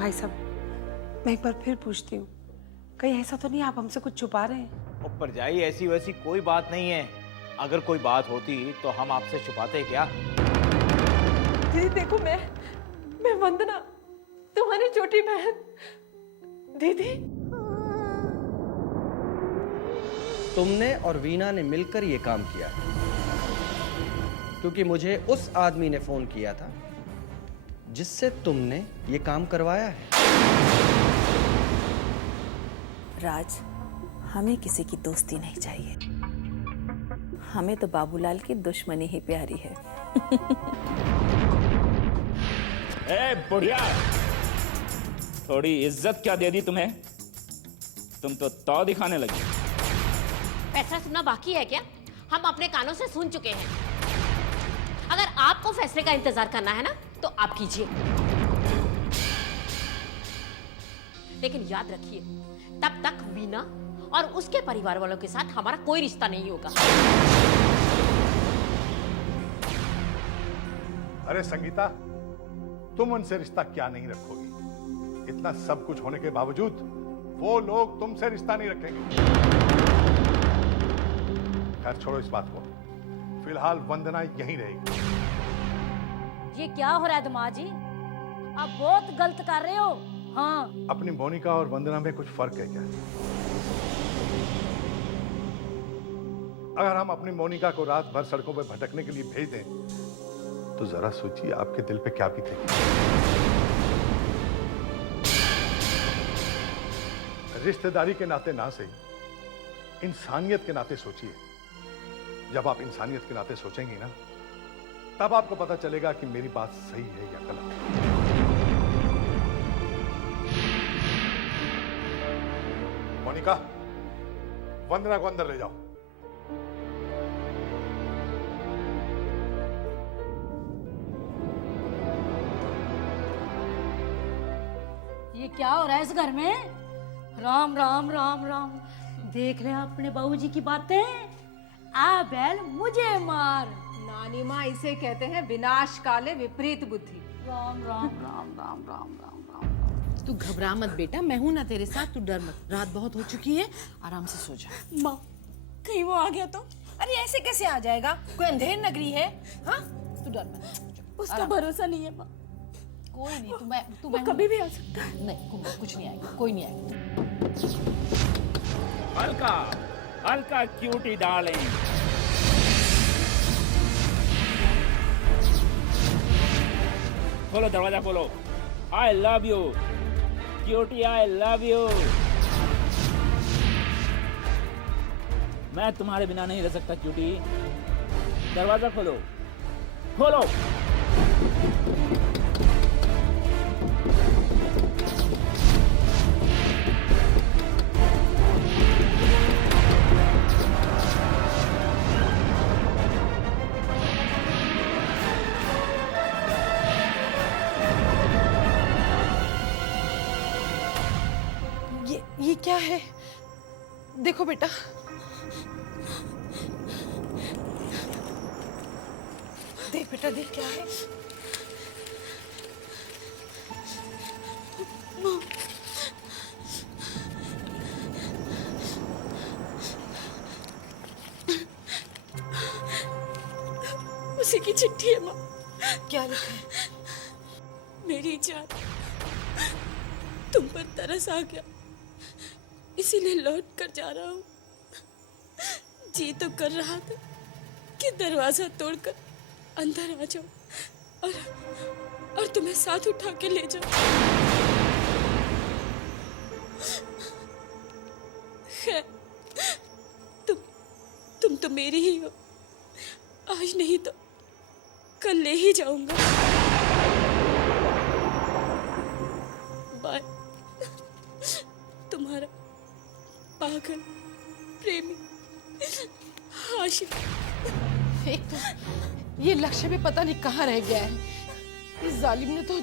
भाई साहब, मैं एक बार फिर पूछती हूँ, कहीं ऐसा तो नहीं आप हमसे कुछ छुपा रहे हैं? ऊपर जाई, ऐसी वैसी कोई बात नहीं है। अगर कोई बात होती तो हम आपसे छुपाते क्या? दीदी देखो, मैं वंदना, तुम्हारी छोटी बहन। दीदी तुमने और वीना ने मिलकर ये काम किया है, क्योंकि मुझे उस आदमी ने फोन किया था जिससे तुमने ये काम करवाया है। राज, हमें किसी की दोस्ती नहीं चाहिए, हमें तो बाबूलाल की दुश्मनी ही प्यारी है। ए बुढ़िया, थोड़ी इज्जत क्या दे दी तुम्हें? तुम तो तौ दिखाने लगी। फैसला सुनना बाकी है क्या? हम अपने कानों से सुन चुके हैं। अगर आपको फैसले का इंतजार करना है ना तो आप कीजिए, लेकिन याद रखिए, तब तक वीना और उसके परिवार वालों के साथ हमारा कोई रिश्ता नहीं होगा। अरे संगीता, तुम उनसे रिश्ता क्या नहीं रखोगी? इतना सब कुछ होने के बावजूद वो लोग तुमसे रिश्ता नहीं रखेंगे। खैर छोड़ो इस बात को, फिलहाल वंदना यहीं रहेगी। ये क्या हो रहा है दामाद जी? आप बहुत गलत कर रहे हो। हाँ, अपनी मोनिका और वंदना में कुछ फर्क है क्या? अगर हम अपनी मोनिका को रात भर सड़कों पर भटकने के लिए भेज दें तो जरा सोचिए आपके दिल पे क्या बीतेगी। रिश्तेदारी के नाते ना सही, इंसानियत के नाते सोचिए। जब आप इंसानियत के नाते सोचेंगी ना, तब आपको पता चलेगा कि मेरी बात सही है या गलत। मोनिका, वंदना को अंदर ले जाओ। ये क्या हो रहा है इस घर में? राम राम राम राम। देख रहे हैं अपने बाबूजी की बातें। आ बैल मुझे मार। नानी माँ, इसे कहते हैं विनाश काले विपरीत बुद्धि। राम राम राम राम राम राम राम। तू घबरा मत बेटा, मैं हूं ना तेरे साथ, तू डर मत। रात बहुत हो चुकी है, आराम से सो जा। माँ, कहीं वो आ गया तो? अरे ऐसे कैसे आ जाएगा? कोई अंधेर नगरी है? हाँ, तू डर मत। उसका भरोसा नहीं है माँ। कोई नहीं, तू कभी भी आ सकता है। नहीं, कुछ नहीं आएगा, कोई नहीं आएगा। हल्का हल्का क्यूटी डार्लिंग। खोलो दरवाजा, खोलो। I love you cutie, I love you. मैं तुम्हारे बिना नहीं रह सकता क्यूटी। दरवाजा खोलो, खोलो। ये क्या है? देखो बेटा, देख बेटा, देख क्या है। उसी की चिट्ठी है माँ। क्या लिखा है? मेरी जान, तुम पर तरस आ गया, इसीलिए लौट कर जा रहा हूँ। जी तो कर रहा था कि दरवाजा तोड़कर अंदर आ जाओ और तुम्हें साथ उठा के ले जाओ। खैर, तुम तो मेरी ही हो। आज नहीं तो कल ले ही जाऊंगा। बाय। तुम्हारा पागल प्रेमी आशिक। एक तो ये लक्ष्य भी पता नहीं कहाँ रह गया है। इस जालिम ने तो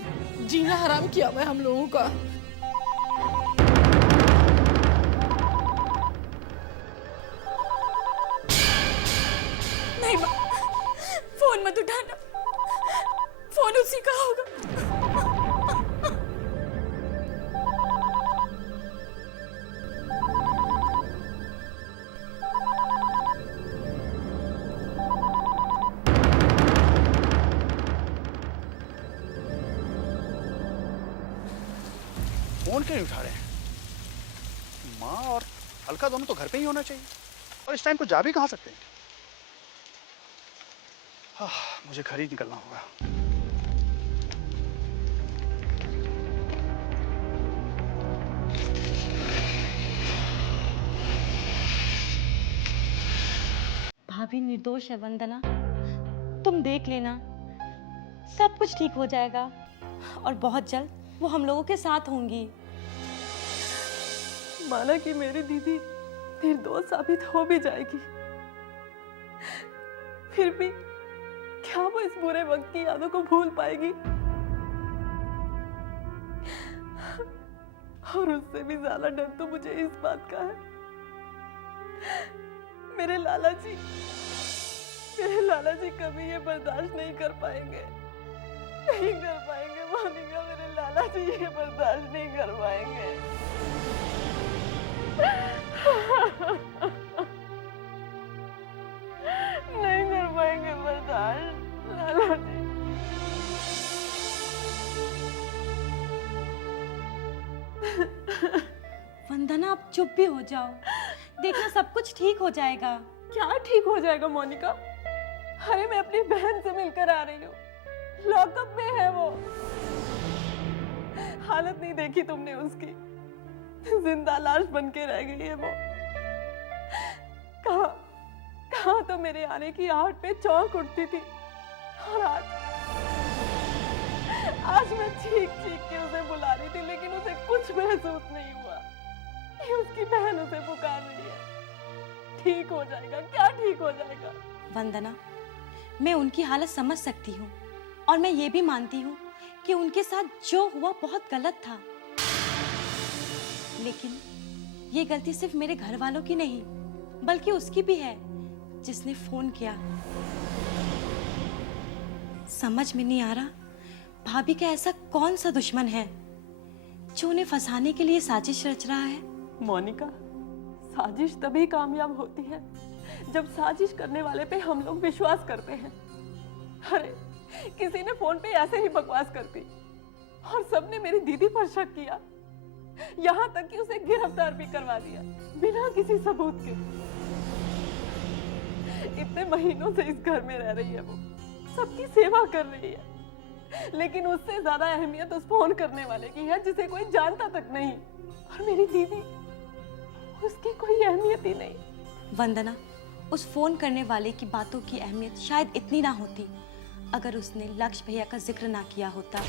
जीना हराम किया हुआ है हम लोगों का। नहीं माँ, फोन मत उठाना। फोन उसी का होगा। फोन क्यों नहीं उठा रहे हैं? माँ और अलका दोनों तो घर पे ही होना चाहिए, और इस टाइम को जा भी कहाँ सकते हैं? मुझे घर ही निकलना होगा। भाभी निर्दोष है वंदना, तुम देख लेना, सब कुछ ठीक हो जाएगा और बहुत जल्द वो हम लोगों के साथ होंगी। माना कि मेरी दीदी निर्दोष साबित हो भी जाएगी, फिर भी क्या वो इस बुरे वक्त की यादों को भूल पाएगी? और उससे भी ज्यादा डर तो मुझे इस बात का है, मेरे लाला जी कभी ये बर्दाश्त नहीं कर पाएंगे, नहीं कर पाएंगे मोनिका, मेरे लाला जी ये बर्दाश्त नहीं कर पाएंगे। नहीं कर पाएंगे बर्दाश्त लाला जी। वंदना आप चुप भी हो जाओ, देखना सब कुछ ठीक हो जाएगा। क्या ठीक हो जाएगा मोनिका? अरे मैं अपनी बहन से मिलकर आ रही हूँ, लॉकअप में है वो। हालत नहीं देखी तुमने उसकी, जिंदा लाश बन के रह गई है वो। कहाँ तो मेरे आने की आहट पे चौंक उठती थी, और आज मैं चीख के उसे बुला रही थी, लेकिन उसे कुछ महसूस नहीं हुआ कि उसकी बहन उसे पुकार रही है। ठीक हो जाएगा, क्या ठीक हो जाएगा? वंदना, मैं उनकी हालत समझ सकती हूँ और मैं ये भी मानती हूँ कि उनके साथ जो हुआ बहुत गलत था, लेकिन ये गलती सिर्फ मेरे घर वालों की नहीं बल्कि उसकी भी है जिसने फोन किया। समझ में नहीं आ रहा भाभी का ऐसा कौन सा दुश्मन है जो उन्हें फंसाने के लिए साजिश रच रहा है। मोनिका, साजिश तभी कामयाब होती है जब साजिश करने वाले पे हम लोग विश्वास करते हैं। अरे किसी ने फोन पे ऐसे ही बकवास कर दी और सबने मेरी दीदी पर शक किया, यहाँ तक कि उसे गिरफ्तार भी करवा दिया बिना किसी सबूत के। इतने महीनों से इस घर में रह रही है वो, सबकी सेवा कर रही है, लेकिन उससे ज्यादा अहमियत उस फोन करने वाले की है जिसे कोई जानता तक नहीं। और मेरी दीदी, उसकी कोई अहमियत ही नहीं। वंदना, उस फोन करने वाले की बातों की अहमियत शायद इतनी ना होती अगर उसने लक्ष्य भैया का जिक्र ना किया होता।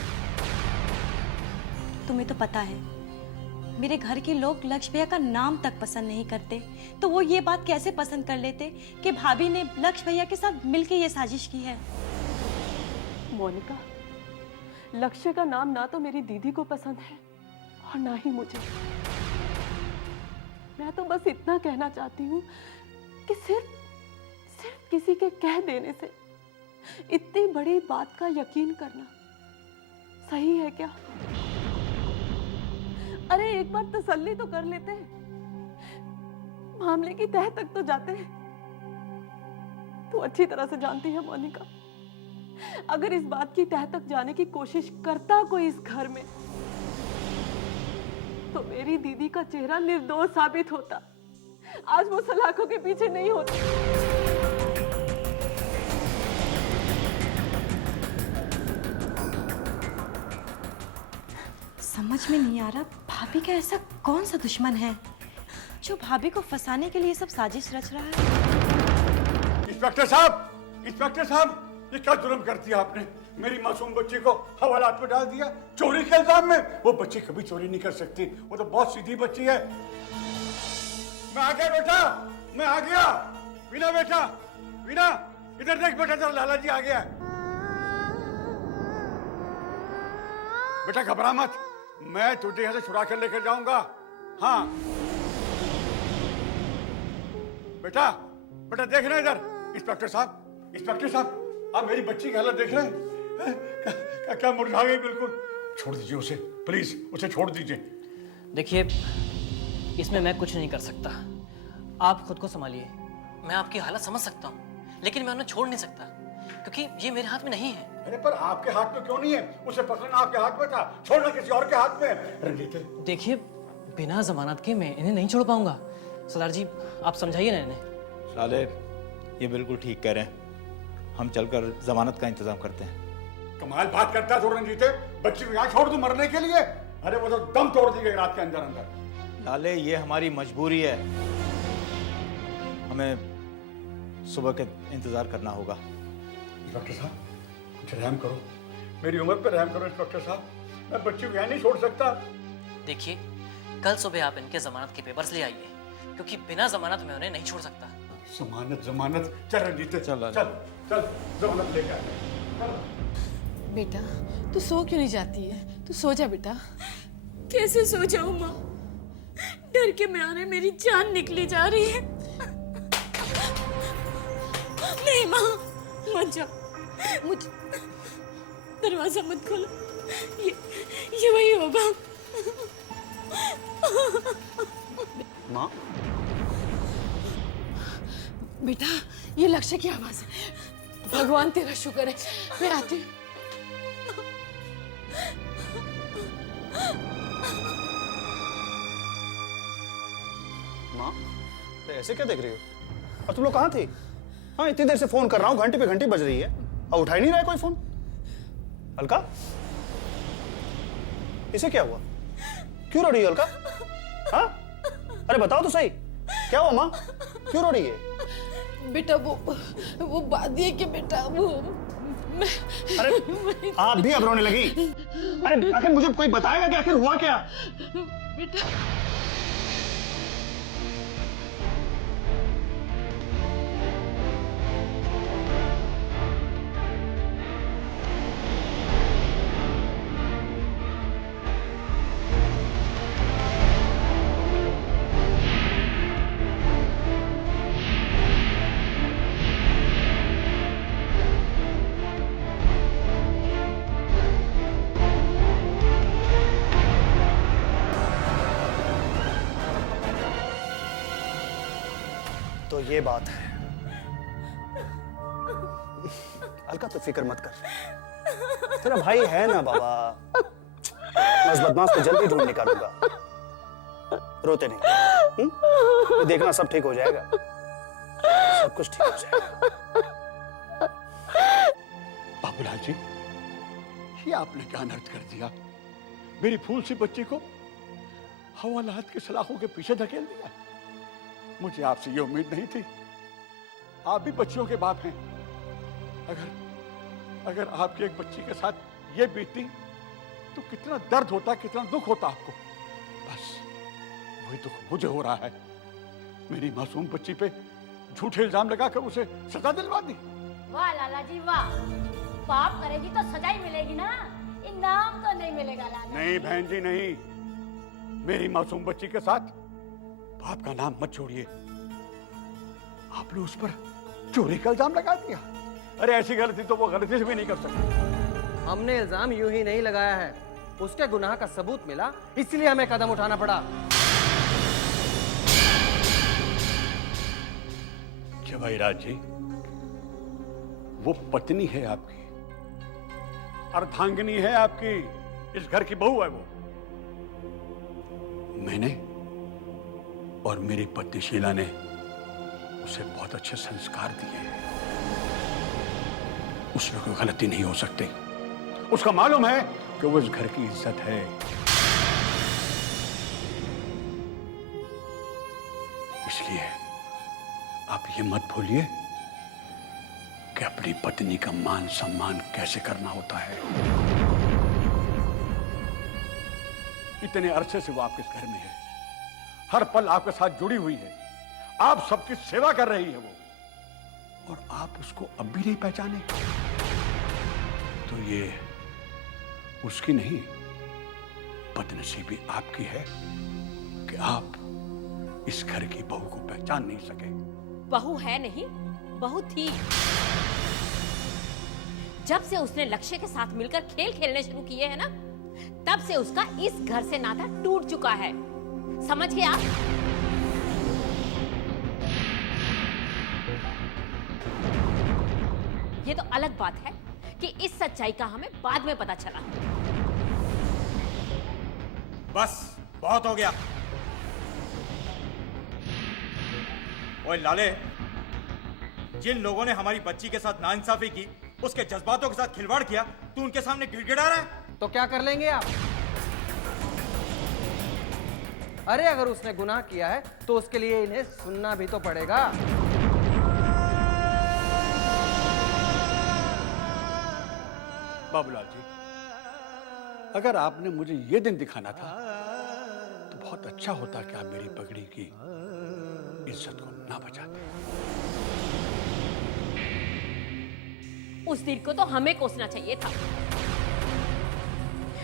तुम्हें तो पता है मेरे घर के लोग लक्ष्य भैया का नाम तक पसंद नहीं करते, तो वो ये बात कैसे पसंद कर लेते कि भाभी ने लक्ष्य भैया के साथ मिलकर ये साजिश की है। मोनिका, लक्ष्य का नाम ना तो मेरी दीदी को पसंद है और ना ही मुझे। मैं तो बस इतना कहना चाहती हूँ कि सिर्फ किसी के कह देने से इतनी बड़ी बात का यकीन करना सही है क्या? अरे एक बार तसल्ली तो कर लेते हैं, मामले की तह तक तो जाते हैं। तू अच्छी तरह से जानती है मोनिका, अगर इस बात की तह तक जाने की कोशिश करता कोई इस घर में, तो मेरी दीदी का चेहरा निर्दोष साबित होता। आज वो सलाखों के पीछे नहीं होती। समझ में नहीं आ रहा भाभी का ऐसा कौन सा दुश्मन है जो भाभी को फंसाने के लिए सब साजिश रच रहा है। इंस्पेक्टर साहब, ये क्या जुर्म कर दिया आपने? मेरी मासूम बच्ची को हवालात में डाल दिया चोरी के इल्जाम में। वो बच्ची कभी चोरी नहीं कर सकती, वो तो बहुत सीधी बच्ची है। मैं आ गया बेटा, मैं आ गया। वीना बेटा, वीना इधर देख बेटा, जरा लाला जी आ गया। बेटा घबरा मत, मैं तुझे यहाँ से छुड़ा कर लेकर जाऊंगा। हाँ बेटा, बेटा देखना इधर। इंस्पेक्टर साहब, आप मेरी बच्ची की हालत देख रहे हैं? क्या मुरझा गई बिल्कुल। छोड़ दीजिए उसे, प्लीज उसे छोड़ दीजिए। देखिए, इसमें मैं कुछ नहीं कर सकता, आप खुद को संभालिए। मैं आपकी हालत समझ सकता हूँ, लेकिन मैं उन्हें छोड़ नहीं सकता क्योंकि ये मेरे हाथ में नहीं है। अरे पर आपके हाथ में क्यों नहीं है? उसे पकड़ना आपके हाथ में था, छोड़ना किसी और के हाथ में है। रंजीत देखिए, बिना जमानत के मैं इन्हें नहीं छोड़ पाऊंगा। सरदार जी, आप समझाइए ना इन्हें। साले, ये बिल्कुल ठीक कह रहे हैं। हम चलकर जमानत का इंतजाम करते हैं। कमाल बात करता है तो रंजीत, बच्ची को यहाँ छोड़ दूं मरने के लिए? अरे वो तो दम तोड़ दी गई रात के अंदर अंदर। लाले, ये हमारी मजबूरी है, हमें सुबह के इंतजार करना होगा। इंस्पेक्टर साहब, कुछ रहम करो, मेरी उम्र पे रहम करो इंस्पेक्टर साहब, मैं बच्ची को यहाँ नहीं छोड़ सकता। देखिए, कल सुबह आप इनके जमानत के पेपर्स ले आइए, क्योंकि बिना जमानत में उन्हें नहीं छोड़ सकता। जमानत चल रंजीत, चल चल चल, जमानत लेके आ। बेटा, तू सो क्यों नहीं जाती है? तू सो जा बेटा। कैसे सो जाऊं माँ? डर के मारे मेरी जान निकली जा रही है। नहीं माँ, मत जा, मुझे दरवाजा मत खोलो, ये वही होगा। माँ, बेटा, ये लक्ष्य की आवाज है। भगवान तेरा शुक्र है, मैं आती हूँ। माँ, ऐसे क्या देख रही हो? और तुम लोग कहाँ थी? हाँ, इतनी देर से फोन कर रहा हूँ, घंटे पे घंटी बज रही है और उठा ही नहीं रहा है कोई फोन। अलका, इसे क्या हुआ? क्यों रो रही है अलका? हाँ, अरे बताओ तो सही, क्या हुआ माँ? क्यों रो रही है? बेटा, वो बात ये कि बेटा, वो अरे आप भी अब रोने लगी? अरे आखिर मुझे कोई बताएगा कि आखिर हुआ क्या? बेटा, तो ये बात है। अलका, तो फिक्र मत कर, तेरा भाई है ना बाबा, मैं उस बदमाश को जल्दी ढूंढ निकालूंगा। रोते नहीं, ये देखना सब ठीक हो जाएगा, सब कुछ ठीक हो जाएगा। बाबूलाल जी, ये आपने क्या अनर्थ कर दिया? मेरी फूल सी बच्ची को हवालात के सलाखों के पीछे धकेल दिया। मुझे आपसे ये उम्मीद नहीं थी। आप भी बच्चियों के बाप हैं। अगर आपकी एक बच्ची के साथ ये बीतती तो कितना दर्द होता, कितना दुख होता आपको। बस वही दुख मुझे हो रहा है। मेरी मासूम बच्ची पे झूठे इल्जाम लगाकर उसे सजा दिलवा दी। वाह लाला जी वाह, पाप करेगी तो सजा ही मिलेगी ना, इनाम तो नहीं मिलेगा लाला। नहीं बहन जी नहीं, मेरी मासूम बच्ची के साथ बाप का नाम मत छोड़िए। आपने उस पर चोरी का इल्जाम लगा दिया। अरे ऐसी गलती तो वो गलती से भी नहीं कर सकती। हमने इल्जाम यूं ही नहीं लगाया है, उसके गुनाह का सबूत मिला, इसलिए हमें कदम उठाना पड़ा। जवाहिरात जी, वो पत्नी है आपकी, अर्धांगिनी है आपकी, इस घर की बहू है वो। मैंने और मेरी पत्नी शीला ने उसे बहुत अच्छे संस्कार दिए हैं। उसमें कोई गलती नहीं हो सकती। उसका मालूम है कि वो इस घर की इज्जत है। इसलिए आप ये मत भूलिए कि अपनी पत्नी का मान सम्मान कैसे करना होता है। इतने अरसे से वो आपके इस घर में है, हर पल आपके साथ जुड़ी हुई है, आप सबकी सेवा कर रही है वो, और आप उसको अब भी नहीं पहचाने तो ये उसकी नहीं, बदनसीबी आपकी है कि आप इस घर की बहू को पहचान नहीं सके। बहू है नहीं, बहू थी। जब से उसने लक्ष्य के साथ मिलकर खेल खेलने शुरू किए हैं ना, तब से उसका इस घर से नाता टूट चुका है। समझ गए आप? ये तो अलग बात है कि इस सच्चाई का हमें बाद में पता चला। बस बहुत हो गया। ओए लाले, जिन लोगों ने हमारी बच्ची के साथ नाइंसाफी की, उसके जज्बातों के साथ खिलवाड़ किया, तू उनके सामने गिड़गिड़ा रहा है? तो क्या कर लेंगे आप? अरे अगर उसने गुनाह किया है तो उसके लिए इन्हें सुनना भी तो पड़ेगा। बाबूलाल जी, अगर आपने मुझे ये दिन दिखाना था तो बहुत अच्छा होता कि आप मेरी पगड़ी की इज्जत को ना बचाते। उस दिन को तो हमें कोसना चाहिए था।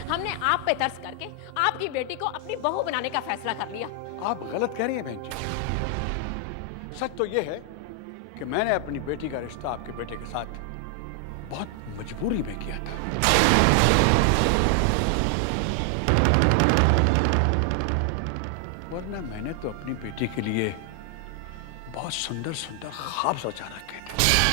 हमने आप पे तरस करके आपकी बेटी को अपनी बहू बनाने का फैसला कर लिया। आप गलत कह रही हैं बहन जी। सच तो यह है कि मैंने अपनी बेटी का रिश्ता आपके बेटे के साथ बहुत मजबूरी में किया था। वरना मैंने तो अपनी बेटी के लिए बहुत सुंदर सुंदर ख्वाब सोचा रखे थे।